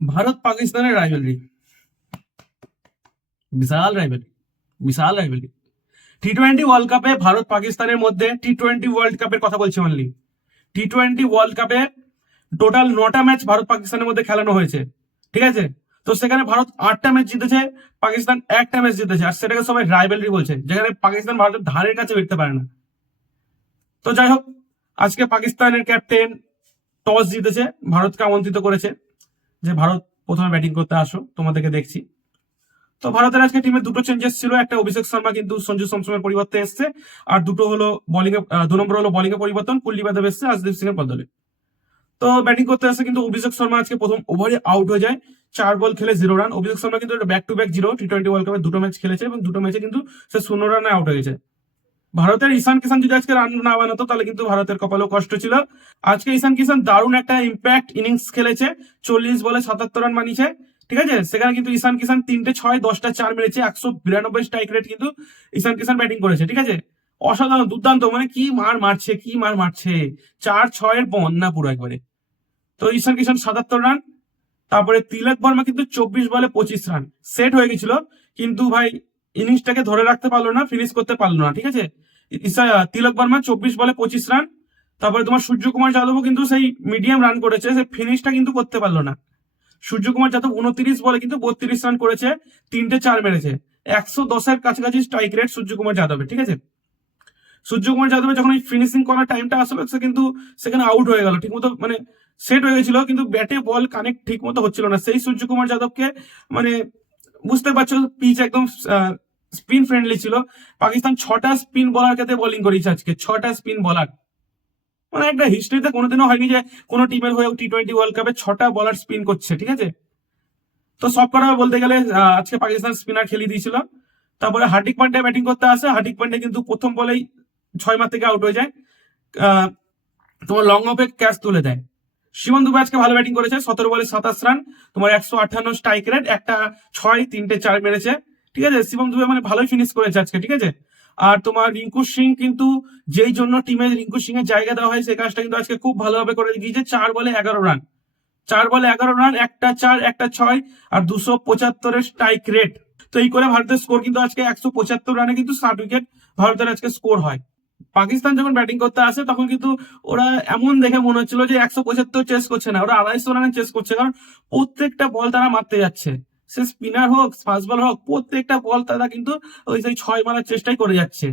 ভারত পাকিস্তানের রাইভেলরি, বিশাল রাইভেলরি, বিশাল rivalry. টি-20 world কাপে ভারত পাকিস্তানের মধ্যে, টি-20 ওয়ার্ল্ড কাপের কথা বলছি অনলি, টি-20 ওয়ার্ল্ড কাপে টোটাল 9টা ম্যাচ ভারত পাকিস্তানের মধ্যে খেলানো হয়েছে, ঠিক আছে? তো সেখানে ভারত 8টা ম্যাচ জিতেছে, পাকিস্তান একটা ম্যাচ জিতেছে, আর সেটাকে সবাই রাইভেলরি বলছে, যেখানে পাকিস্তান ভারতের ধারের কাছে ফিরতে পারে না। তো যাই হোক, আজকে পাকিস্তানের ক্যাপ্টেন টস জিতেছে, ভারতকে আমন্ত্রিত করেছে যে ভারত প্রথমে ব্যাটিং করতে আসো, তোমাদেরকে দেখছি। তো ভারতের আজকে টিমে দুটো চেঞ্জেস ছিল, একটা অভিষেক শর্মা কিন্তু সঞ্জু স্যামসনের পরিবর্তে এসছে, আর দুটো হলো বোলিং এ, 2 নম্বর হলো বোলিং এ পরিবর্তন, কুলদীপ যাদব এসছে আজদীপ সিং এর বদলে। তো ব্যাটিং করতে আসে কিন্তু অভিষেক শর্মা আজকে প্রথম ওভারে আউট হয়ে যায়, 4 বল খেলে 0 রান। অভিষেক শর্মা কিন্তু ব্যাক টু ব্যাক জিরো, টি-20 ওয়ার্ল্ড কাপে দুটো ম্যাচ খেলেছে এবং দুটো ম্যাচে কিন্তু সে 0 রানে আউট হয়ে গেছে। ভারতের ঈশান কিষান যদি আজকে রান না বানাতো তাহলে কিন্তু ভারতের কপালেও কষ্ট ছিল। আজকে ঈশান কিষান দারুণ একটা ইম্প্যাক্ট ইনিংস খেলেছে, 40 বলে 77 রান বানিয়েছে, ঠিক আছে? সেখানে কিন্তু ঈশান কিষান 3টে 6 10টা 4 মেরেছে, 192 স্ট্রাইক রেট কিন্তু ঈশান কিষান ব্যাটিং করেছে, ঠিক আছে? অসাধারণ, দুর্দান্ত, মানে কি মার মারছে, কি মার মারছে, 4-6 এর বন্যা পুরো একবারে। তো ঈশান কিষান 77 রান। তারপরে তিলক বর্মা কিন্তু 24 বলে 25 রান, সেট হয়ে গেছিল, কিন্তু ভাই ইনিংসটাকে ধরে রাখতে পারলো না, ফিনিশ করতে পারলো না, ঠিক আছে? তিলক বর্মা 24 বলে 25 রান। তারপরে তোমার সূর্যকুমার যাদবও কিন্তু সেই মিডিয়াম রান করেছে, সে ফিনিশটা কিন্তু করতে পারলো না। সূর্যকুমার যাদব 29 বলে কিন্তু 32 রান করেছে, 3টে 4 মেরেছে, 110-এর কাছাকাছি স্ট্রাইক রেট সূর্যকুমার যাদবের, ঠিক আছে? সূর্যকুমার যাদবের যখন ফিনিশিং করার টাইমটা আসলো, সে কিন্তু সেখানে আউট হয়ে গেল, ঠিকমতো মানে সেট হয়ে গেছিল, কিন্তু ব্যাটে বল কানেক্ট ঠিক মতো হচ্ছিল না। সেই সূর্যকুমার যাদবকে মানে বুঝতে পারছো, পিচ একদম স্পিন ফ্রেন্ডলি ছিল। পাকিস্তান 6টা স্পিন বলার কাছে বোলিং করেছে আজকে, 6টা স্পিন বলার, মানে একটা হিস্ট্রিতে কোনোদিনও হয়নি যে কোনো টিমের হয়ে টি-20 ওয়ার্ল্ড কাপে 6টা বলার স্পিন করছে, ঠিক আছে? তো সব কটা বলতে গেলে আজকে পাকিস্তান স্পিনার খেলিয়ে দিয়েছিল। তারপরে হার্দিক পান্ডিয়া ব্যাটিং করতে আসে, হার্দিক পান্ডিয়া কিন্তু প্রথম বলেই 6 মার থেকে আউট হয়ে যায়, আহ, তোমার লং অফে ক্যাচ তুলে দেয়। শিবম দুবে আজকে ভালো ব্যাটিং করেছে, 17 বলে 27 রান, তোমার 158 স্ট্রাইক রেট, একটা 6, 3টে 4 মেরেছে, ঠিক আছে? শিবম দুবে মানে ভালোই ফিনিশ করেছে আজকে, ঠিক আছে? আর তোমার রিঙ্কু সিং কিন্তু, যেই জন্য টিমে রিঙ্কু সিং এর জায়গা দেওয়া হয়, সেই কাজটা কিন্তু আজকে খুব ভালোভাবে করে গিয়েছে। 4 বলে 11 রান, 4 বলে 11 রান, একটা 4 একটা 6, আর 275-এর স্ট্রাইক রেট। তো এই করে ভারতের স্কোর কিন্তু আজকে 175 রানে কিন্তু 7 উইকেট ভারতের আজকে স্কোর হয়। পাকিস্তান যখন ব্যাটিং করতে আসে তখন কিন্তু ওরা এমন দেখে মনে হচ্ছিল যে 175 চেস করছে না, ওরা 250 রানে চেস করছে, কারণ প্রত্যেকটা বল তারা মারতে যাচ্ছে, সে স্পিনার হোক ফাস্ট বল হোক, প্রত্যেকটা বল তারা কিন্তু ওই সেই 6 মারার চেষ্টাই করে যাচ্ছে।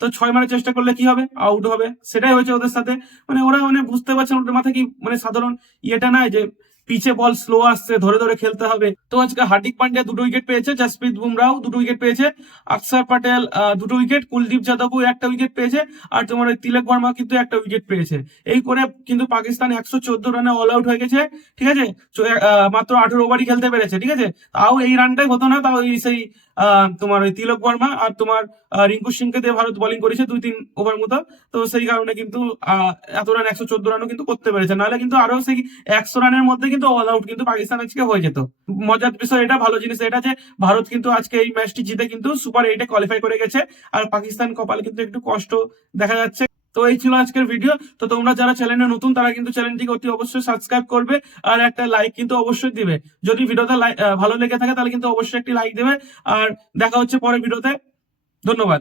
তো 6 মারার চেষ্টা করলে কি হবে, আউট হবে, সেটাই হয়েছে ওদের সাথে। মানে ওরা মানে বুঝতে পারছে না, ওদের মাথায় কি মানে সাধারণ ইয়েটা নাই যে পিছে বল স্লো আসছে, ধরে ধরে খেলতে হবে। তো আজকে হার্দিক পান্ডিয়া 2টো উইকেট পেয়েছে, জসপ্রীত বুমরাও 2টো উইকেট পেয়েছে, অক্ষর প্যাটেল 2টো উইকেট, কুলদীপ যাদবও একটা উইকেট পেয়েছে, আর তোমার ওই তিলক বর্মা কিন্তু একটা উইকেট পেয়েছে। এই করে কিন্তু পাকিস্তান 114 রানে অল আউট হয়ে গেছে, ঠিক আছে? মাত্র 18 ওভারই খেলতে পেরেছে, ঠিক আছে? তাও এই রানটাই হতো না, তাও সেই তোমার ওই তিলক বর্মা আর তোমার রিঙ্কু সিংকে দিয়ে ভারত বোলিং করেছে 2-3 ওভার মতো। তো সেই কারণে কিন্তু এত রান 114 রানও কিন্তু করতে পেরেছে, নাহলে কিন্তু আরো সেই 100 রানের মধ্যে কিন্তু অল আউট কিন্তু পাকিস্তান আজকে হয়ে যেত। মজার বিষয় এটা, ভালো জিনিস এটা যে ভারত কিন্তু আজকে এই ম্যাচটি জিতে কিন্তু সুপার 8-এ কোয়ালিফাই করে গেছে, আর পাকিস্তান কপালে কিন্তু একটু কষ্ট দেখা যাচ্ছে। তো এই ছিল আজকের ভিডিও। তো তোমরা যারা চ্যানেলে নতুন তারা কিন্তু চ্যানেলটিকে অতি অবশ্যই সাবস্ক্রাইব করবে, আর একটা লাইক কিন্তু অবশ্যই দিবে। যদি ভিডিওটা ভালো লেগে থাকে তাহলে কিন্তু অবশ্যই একটি লাইক দেবে। আর দেখা হচ্ছে পরের ভিডিওতে। ধন্যবাদ।